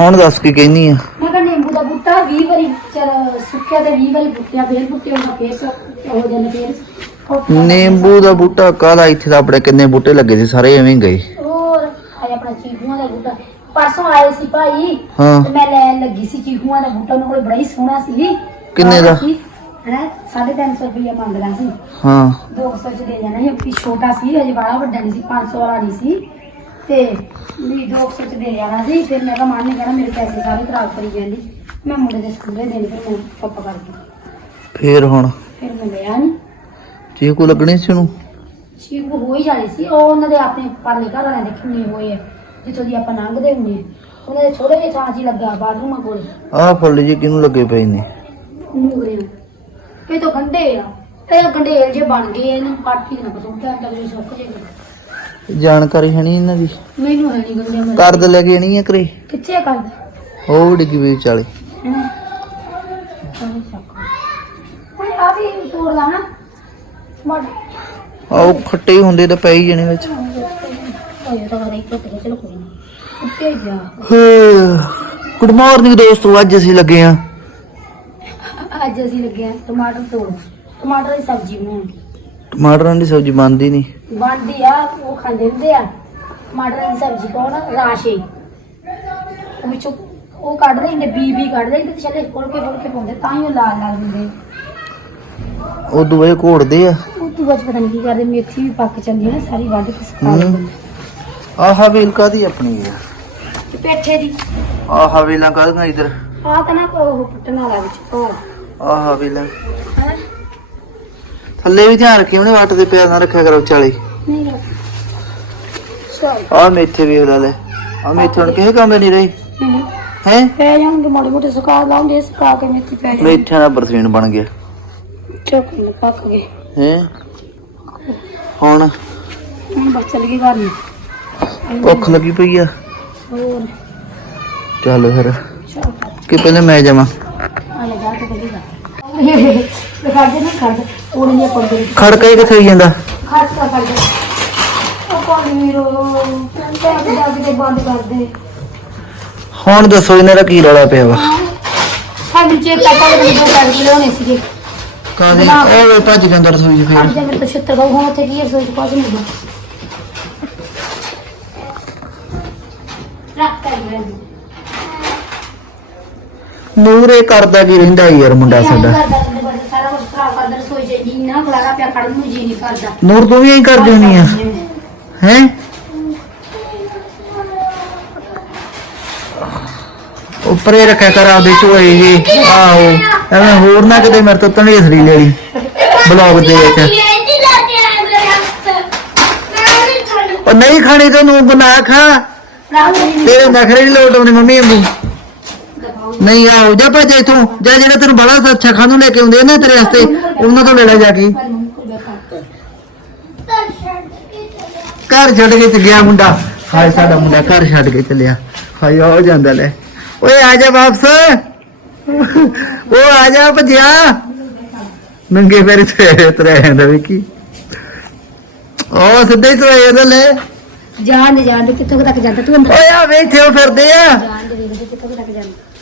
ਹੁਣ ਦੱਸ ਕੀ ਕਹਿਨੀ ਆ? ਮੈਂ ਕਿਹਾ ਨਿੰਬੂ ਦਾ ਬੂਟਾ 20 ਵਾਰੀ ਚਲ ਸੁੱਕਿਆ ਤੇ 20 ਵਾਰੀ ਬੁੱਟਿਆ ਫੇਰ ਬੁੱਟੇ ਹੋਣਾ ਫੇਰ ਸੁੱਕ ਹੋ ਜਾਂਦੇ ਫੇਰ ਸੁੱਕ- ਨਿੰਬੂ ਦਾ ਬੂਟਾ ਕਾਹਦਾ? ਇੱਥੇ ਤਾਂ ਆਪਣੇ ਕਿੰਨੇ ਬੂਟੇ ਲੱਗੇ ਸੀ ਸਾਰੇ ਐਵੇਂ ਹੀ ਗਏ। ਹੋਰ ਆਇਆ ਆਪਣਾ ਚੀਕੂਆਂ ਦਾ ਬੂਟਾ। ਪਰਸੋਂ ਆਏ ਸੀ ਭਾਈ ਹਾਂ। ਤੇ ਮੈਂ ਲੈਣ ਲੱਗੀ ਸੀ ਚੀਕੂਆਂ ਦਾ ਬੂਟਾ ਉਹਨਾਂ ਕੋਲ ਬੜਾ ਹੀ ਸੋਹਣਾ ਸੀ। ਕਿੰਨੇ ਦਾ? ਹੈ 350 ਰੁਪਏ ਮੰਗਦਾ ਸੀ। ਹਾਂ। 200 ਚ ਦੇ ਜਾਣਾ ਸੀ ਕਿ ਛੋਟਾ ਸੀ ਹਜੇ ਬੜਾ ਵੱਡਾ ਨਹੀਂ ਸੀ 500 ਵਾਲਾ ਨਹੀਂ ਸੀ। ਤੇ ਵੀ 200 ਚ ਦੇ ਜਾਣਾ ਸੀ ਫਿਰ ਮੈਂ ਕਿਹਾ ਮਾਂ ਨੇ ਕਹਿਣਾ ਮੇਰੇ ਪੈਸੇ ਸਾਰੇ ਖਰਾਬ ਕਰੀ ਜਾਂਦੀ। ਮੈਂ ਮੁੰਡੇ ਦੇ ਸਕੂਲੇ ਦੇਣੇ ਫਿਰ ਮੈਂ ਚੁੱਪ ਕਰ ਗਈ। ਫੇਰ ਹੁਣ? ਫਿਰ ਮੈਂ ਲਿਆ ਨਹੀਂ ਚੀਕੂ ਲੱਗਣੀ ਸੀ ਉਹਨੂੰ? ਚੀਕੂ ਹੋ ਹੀ ਜਾਣੀ ਸੀ ਉਹ ਉਹਨਾਂ ਦੇ ਆਪਣੇ ਪਰਲੇ ਘਰ ਵਾਲਿਆਂ ਦੇ ਕਿੰਨੇ ਹੋਏ ਆ ਜਿੱਥੋਂ ਦੀ ਆਪਾਂ ਲੰਘਦੇ ਹੁੰਦੇ ਆ। ਉਹਨਾਂ ਦੇ ਥੋੜੇ ਜਿਹੇ ਥਾਂ 'ਚ ਹੀ ਲੱਗਾ ਬਾਥਰੂਮਾਂ ਕੋਲ। ਆਹ ਫੁੱਲ ਜੀ ਕਿਹਨੂੰ ਲੱਗੇ ਪਏ ਨੇ? ਮੂਰੇ ਨੂੰ। ਇਹ ਤਾਂ ਗੰਡੇ ਆ। ਇਹ ਗੰਡੇਲ ਜੇ ਬਣ ਗਏ ਇਹਨੂੰ ਕੱਟ ਹੀ ਨਾ ਪਸੋਂ ਕਿਆ ਤੱਕ ਜੇ ਸੁੱਕ ਜਾਏਗਾ ਜਾਣਕਾਰੀ ਹੈ ਨਹੀਂ ਇਹਨਾਂ ਦੀ? ਮੈਨੂੰ ਹੈ ਨਹੀਂ ਗੰਡੇ ਮਰ ਕਰਦ ਲੈ ਕੇ ਨਹੀਂ ਆ ਘਰੇ? ਕਿੱਥੇ ਕਰਦਾ? ਉਹ ਡਿੱਗੀ ਵੀ ਵਿਚਾਲੇ। ਹੈਂ? ਕੋਈ ਆ ਵੀ ਤੋੜ ਲਾ ਨਾ। ਮੜ ਆਹ ਖੱਟੇ ਹੁੰਦੇ ਤਾਂ ਪੈ ਹੀ ਜਾਣੇ ਵਿੱਚ। ਗੁੱਡ ਮਾਰਨਿੰਗ ਦੋਸਤੋ ਅੱਜ ਅਸੀਂ ਲੱਗੇ ਆ ਅੱਜ ਅਸੀਂ ਲੱਗੇ ਆ ਟਮਾਟਰ ਤੋੜ ਟਮਾਟਰ ਦੀ ਸਬਜ਼ੀ ਬਣਾਉਣੀ। ਟਮਾਟਰਾਂ ਦੀ ਸਬਜ਼ੀ ਬਣਦੀ ਨਹੀਂ। ਬਣਦੀ ਆ ਉਹ ਖਾਂਦੇ ਹੁੰਦੇ ਆ। ਟਮਾਟਰ ਦੀ ਸਬਜ਼ੀ ਕੌਣ? ਰਾਸ਼ੇ ਉਹ ਵਿੱਚੋਂ ਉਹ ਕੱਢ ਲੈਂਦੇ ਬੀ ਬੀ ਕੱਢ ਲੈਂਦੇ ਤੇ ਛੱਲੇ ਫੁੱਲ ਕੇ ਫੁੱਲ ਕੇ ਪਾਉਂਦੇ ਤਾਂ ਹੀ ਉਹ ਲਾਲ ਲਾਲ ਹੁੰਦੇ। ਉਹ ਦੂਏ ਘੋੜਦੇ ਆ। ਉਹ ਤੋਂ ਬਾਅਦ ਪਤਾ ਨਹੀਂ ਕੀ ਕਰਦੇ ਮੇਥੀ ਵੀ ਪੱਕ ਜਾਂਦੀ ਹੈ ਨਾ ਸਾਰੀ ਵੱਢ ਕੇ ਸੁਕਾ ਹਮ। ਲੈਂਦੇ। ਆਹ ਹਵੇਲ ਕਾਦੀ ਆਪਣੀ ਆ? ਤੇ ਪੇਠੇ ਦੀ। ਆਹ ਹਵੇਲਾਂ ਕਾਦੀਆਂ ਇਧਰ? ਆਹ ਤਾਂ ਨਾ ਉਹ ਪੱਟਣ ਵਾਲਾ ਵਿੱਚ ਘੋਲ ਆਹ ਹਵੇਲਾਂ ਹੈ ਥੱਲੇ ਵੀ ਧਿਆਨ ਰੱਖੀ ਉਹਨੇ ਵੱਟ ਦੇ ਪਿਆਰ ਨਾਲ ਰੱਖਿਆ ਕਰੋ ਵਿਚਾਲੇ। ਨਹੀਂ ਆਹ ਮੇਥੇ ਵੇਖ ਲੈ ਲੈ। ਆਹ ਮੇਥੇ ਹੁਣ ਕਿਸੇ ਕੰਮ ਨਹੀਂ ਰਹੀ। ਹੂੰ? ਪੈ ਜਾਣਗੇ ਮਾੜੇ ਮੋਟੇ ਸੁਕਾ ਲਾਉਂਗੇ ਸੁਕਾ ਕੇ ਮੇਥੀ ਪੈ ਜਾਣਗੇ ਮੇਥਿਆਂ ਦਾ ਬਰਸੀਨ ਬਣ ਗਿਆ। ਚੁੱਕ ਲੈ ਪੱਕ ਗਏ ਹੈ? ਹੁਣ? ਹੁਣ ਬਸ ਚੱਲ ਗਈ ਘਰ ਨੂੰ। ਭੁੱਖ ਲੱਗੀ ਪਈ ਆ। ਹੋਰ? ਚੱਲ ਫਿਰ। ਕਿ ਪਹਿਲੇ ਮੈਂ ਜਾਵਾਂ? ਆ ਲੈ ਜਾ ਕੇ ਚੱਲੀਗਾ ਦਿਖਾ ਦੇ ਨਾ ਖੜ। ਨਹੀਂ ਪੜਦੇ ਖੜਕਾ ਹੀ ਕਿੱਥੇ ਹੋਈ ਜਾਂਦਾ? ਖੜ ਤਾਂ ਖੜ ਜਾ। ਉਹ ਪਾਣੀ ਵੀਰੋ ਪੈਸੇ ਜਾ ਕੇ ਬੰਦ ਕਰ ਦੇ ਹੁਣ ਦੱਸੋ ਇਹਨਾਂ ਦਾ ਕੀ ਰੌਲਾ ਪਿਆ ਵਾ? ਸਾਡੇ ਚੇਤਾ ਕਰ ਦੇ ਦੋ ਪੈਸੇ ਲਿਆਉਣੇ ਸੀਗੇ। ਕਾਹਦੇ? ਉਹ ਭੱਜ ਗਿਆ ਅੰਦਰ ਫੇਰ। ਮੇਰੇ ਹੁਣ ਕੀ ਹੈ ਸੋਚ ਕੁਝ ਨਹੀਂ ਹੁੰਦਾ। ਰੱਖ ਕਰ ਮੇਰੇ ਨੂਰੇ ਕਰਦਾ ਕੀ ਰਹਿੰਦਾ ਯਾਰ ਮੁੰਡਾ ਸਾਡਾ। ਸਾਰਾ ਕੁਝ ਖਰਾਬ ਕਰਦਾ ਰਸੋਈ ਚ ਇੰਨਾ ਖਲਾਰਾ ਪਿਆ ਖੜਨ ਨੂੰ ਜੀ ਨਹੀਂ ਕਰਦਾ। ਨੂਰ ਤੂੰ ਵੀ ਐਂ ਕਰਦੀ ਹੁੰਨੀ ਆ? ਹੈ? ਉੱਪਰੇ ਰੱਖਿਆ ਕਰ ਆਪਦੇ ਝੋਲੇ ਜੀ। ਆਹੋ ਐਵੇਂ ਹੋਰ ਨਾ ਕਿਤੇ ਮੇਰੇ ਤੋਂ ਤਣੇਸਰੀ ਲੈ ਲਈ। ਬਲੌਗ ਦੇ ਵਿੱਚ। ਉਹ ਨਹੀਂ ਖਾਣੀ ਤੈਨੂੰ ਬਣਾ ਖਾ। ਤੇਰੇ ਨਖਰੇ ਨਹੀਂ ਲੋਟ ਆਉਂਦੀ ਮੰਮੀ ਅੰਮੂ ਨਹੀਂ ਆਓ ਜਾ ਭੱਜ ਇੱਥੋਂ ਜਾ ਜਿਹੜਾ ਤੈਨੂੰ ਬੜਾ ਅੱਛਾ ਖਾਣੂ ਲੈ ਕੇ ਆਉਂਦੇ ਨਾ ਤੇਰੇ ਵਾਸਤੇ ਉਹਨਾਂ ਤੋਂ ਲੈ ਲੈ ਜਾ ਕੇ। ਘਰ ਛੱਡ ਕੇ ਗਿਆ ਮੁੰਡਾ। ਹਾਏ ਸਾਡਾ ਮੁੰਡਾ ਘਰ ਛੱਡ ਕੇ ਚੱਲਿਆ ਹਾਏ ਆ ਜਾਂਦਾ ਲੈ। ਓਏ ਆ ਜਾ ਵਾਪਸ। ਉਹ ਆ ਜਾ ਭੱਜਿਆ। ਨੰਗੇ ਪੈਰੀ ਤੇ ਤਰੇ ਜਾਂਦਾ ਵੇਖੀ ਉਹ ਸਿੱਧਾ ਹੀ ਤਰੇ ਜਾਂਦਾ ਲੈ। ਜਾਣ ਦੇ ਜਾਣ ਦੇ ਕਿੱਥੋਂ ਤੱਕ ਜਾਂਦਾ ਤੂੰ ਅੰਦਰ। ਓਏ ਆ ਵੇਖੇ ਉਹ ਫਿਰਦੇ ਆ? ਜਾਣ ਦੇ ਵੇਖਦੇ ਕਿੱਥੋਂ ਤੱਕ ਜਾਂਦਾ।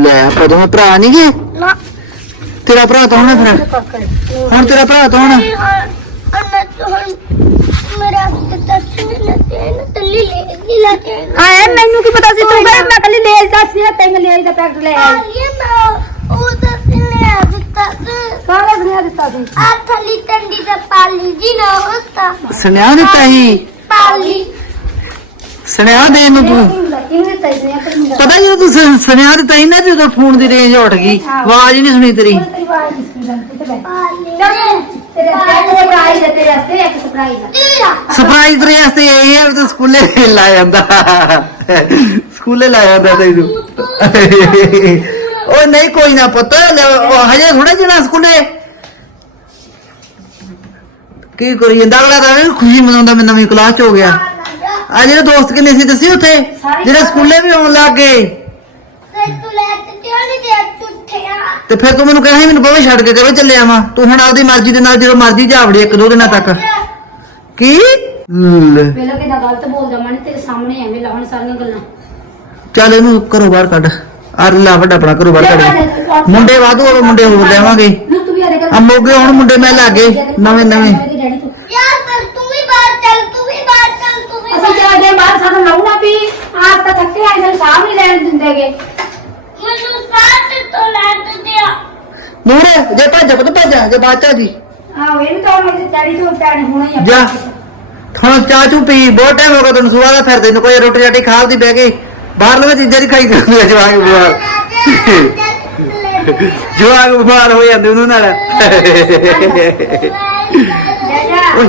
ਲੈ ਆਪਾਂ ਦੋਵੇਂ ਭਰਾ ਨਹੀਂ ਗਏ? ਤੇਰਾ ਭਰਾ ਤਾਂ ਹੋਣਾ ਫਿਰ? ਹੁਣ ਤੇਰਾ ਭਰਾ ਤਾਂ ਹੋਣਾ? ਆਏ ਮੈਨੂੰ ਕੀ ਪਤਾ ਸੀ? ਤੂੰ ਕਹਿੰਦਾ ਮੈਂ ਕੱਲੀ ਲੈ ਦੱਸ ਸੀ ਤੈਨੂੰ ਲੈ ਦਾ ਪੈਕਟ ਲੈ ਆਈ। ਕਾਹਦਾ ਸੁਨੇਹਾ ਦਿੱਤਾ ਸੀ। ਸੁਨੇਹਾ ਦਿੱਤਾ ਸੀ? ਸੁਨੇਹਾ ਦੇ ਨੂੰ ਤੂੰ? ਦਿੱਤਾ ਪਤਾ ਜਦੋਂ ਤੂੰ ਸੁ- ਸੁਨੇਹਾ ਦਿੱਤਾ ਸੀ ਨਾ ਜਦੋਂ ਫੋਨ ਦੀ ਰੇਂਜ ਉੱਠ ਗਈ। ਆਵਾਜ਼ ਹੀ ਨਹੀਂ ਸੁਣੀ ਤੇਰੀ। ਤੇਰੀ ਆਵਾਜ਼ ਨਹੀਂ ਸੁਣੀ ਜਾਂਦੀ ਤੇ ਬੈ ਚੱਲ। ਤੇਰੇ ਵਾਸਤੇ ਸਰਪ੍ਰਾਈਜ਼ ਹੈ ਤੇਰੇ ਵਾਸਤੇ ਇੱਕ ਸਰਪ੍ਰਾਈਜ਼ ਹੈ ਸਰਪ੍ਰਾਈਜ਼ ਤੇਰੇ ਵਾਸਤੇ ਇਹ ਹੈ ਤੂੰ ਸਕੂਲੇ ਲਾ ਜਾਂਦਾ। ਸਕੂਲੇ ਲਾ ਜਾਂਦਾ ਤੈਨੂੰ। ਉਹ ਨਹੀਂ ਕੋਈ ਨਾ ਪੁੱਤ। ਲੈ, ਉਹ ਹਜੇ ਥੋੜਾ ਜਣਾ ਸਕੂਲੇ। ਕੀ ਕਰੀ ਜਾਂਦਾ ਅਗਲਾ ਤਾਂ ਐਵੇਂ ਖੁਸ਼ੀ ਮਨਾਉਂਦਾ ਮੈਂ ਨਵੀਂ ਕਲਾਸ ਚ ਹੋ ਗਿਆ। ਆ ਜਿਹੜੇ ਦੋਸਤ ਕਿੰਨੇ ਸੀ ਦੱਸੀ ਉੱਥੇ ਜਿਹੜੇ ਸਕੂਲੇ ਵੀ ਆਉਣ ਲੱਗ ਗਏ ਤੇ ਫਿਰ ਤੂੰ ਮੈਨੂੰ ਕਹਿਆ ਮੈਨੂੰ ਬਵੇ ਛੱਡ ਕੇ ਕਦੋਂ ਚੱਲੇ ਆਵਾਂ ਤੂੰ ਹੁਣ ਆਪਦੀ ਮਰਜ਼ੀ ਦੇ ਨਾਲ ਜਦੋਂ ਮਰਜ਼ੀ ਜਾਵੜੀ ਇੱਕ ਦੋ ਦਿਨਾਂ ਤੱਕ ਕੀ ਲੈ, ਪਹਿਲਾਂ ਕਿਦਾਂ ਗਲਤ ਬੋਲਦਾ ਮਨ ਤੇਰੇ ਸਾਹਮਣੇ ਐਵੇਂ ਲਾਉਣ ਸਾਰੀਆਂ ਗੱਲਾਂ ਚੱਲ ਇਹਨੂੰ ਘਰੋਂ ਬਾਹਰ ਕੱਢ ਆ ਲਾ ਵੱਡਾ ਆਪਣਾ ਘਰੋਂ ਬਾਹਰ ਕੱਢ ਮੁੰਡੇ ਵਾਧੂ ਹੋਵੇ ਮੁੰਡੇ ਹੋਰ ਲਿਆਵਾਂਗੇ ਨੂੰ ਤੂੰ ਵੀ ਆਦੇ ਕਰ ਆ ਮੋਗੇ ਹੁਣ ਮੁੰਡੇ ਮੈਂ ਲਾਗੇ ਨਵੇਂ ਨਵੇਂ ਜਾ ਕੇ ਬਾਹਰ ਸਾਨੂੰ ਲਾਉ ਨਾ ਪੀ ਆਜ ਤਾਂ ਥੱਕੇ ਆਏ ਸਾਨੂੰ ਸਾਹ ਨਹੀਂ ਲੈਣ ਦਿੰਦੇਗੇ ਨੂਰੇ ਜੇ ਭੱਜ ਪੁੱਤ ਭੱਜ ਜੇ ਬਾਚਾ ਜੀ। ਆਹੋ ਇਹ ਵੀ ਤਾਂ ਮੇਰੇ ਡੈਡੀ ਤੋਂ ਪੈਣ ਹੋਣਾ ਆ। ਜਾ। ਹੁਣ ਚਾਹ ਚੂ ਪੀ ਬਹੁਤ ਟਾਈਮ ਹੋ ਗਿਆ ਤੈਨੂੰ ਸੁਆ ਦਾ ਫਿਰਦੇ ਨੂੰ ਕੋਈ ਰੋਟੀ ਰਾਟੀ ਖਾਲਦੀ ਬਹਿ ਗਈ। ਬਾਹਰਲੀਆਂ ਚੀਜ਼ਾਂ ਨਹੀਂ ਖਾਈ ਜਾਂਦੀਆਂ ਜਵਾਗ ਬਿਮਾਰ। ਜਵਾਗ ਬਿਮਾਰ ਹੋ ਜਾਂਦੇ ਉਹਨੂੰ ਨਾਲ। ਓਏ।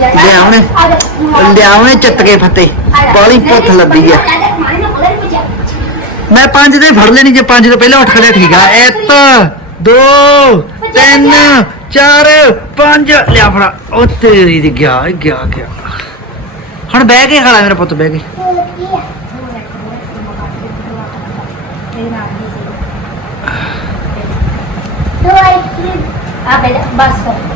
ਲਿਆਉਣੇ ਲਿਆਉਣੇ ਚੱਟ ਕੇ ਫੱਤੇ ਬਾਲੀ ਭੁੱਖ ਲੱਗੀ ਆ ਮੈਂ ਪੰਜ ਦੇ ਫੜ ਲੈਣੀ ਜੇ ਪੰਜ ਤੋਂ ਪਹਿਲਾਂ ਉੱਠ ਖੜਿਆ ਠੀਕ ਆ ਇੱਕ ਦੋ ਤਿੰਨ ਚਾਰ ਪੰਜ ਲਿਆ ਫੜਾ ਉਹ ਤੇਰੀ ਦੀ ਗਿਆ ਇਹ ਗਿਆ ਗਿਆ ਹੁਣ ਬਹਿ ਕੇ ਖਾਲਾ ਮੇਰਾ ਪੁੱਤ ਬਹਿ ਕੇ ਆ ਬੇਟਾ ਬਸ ਕਰ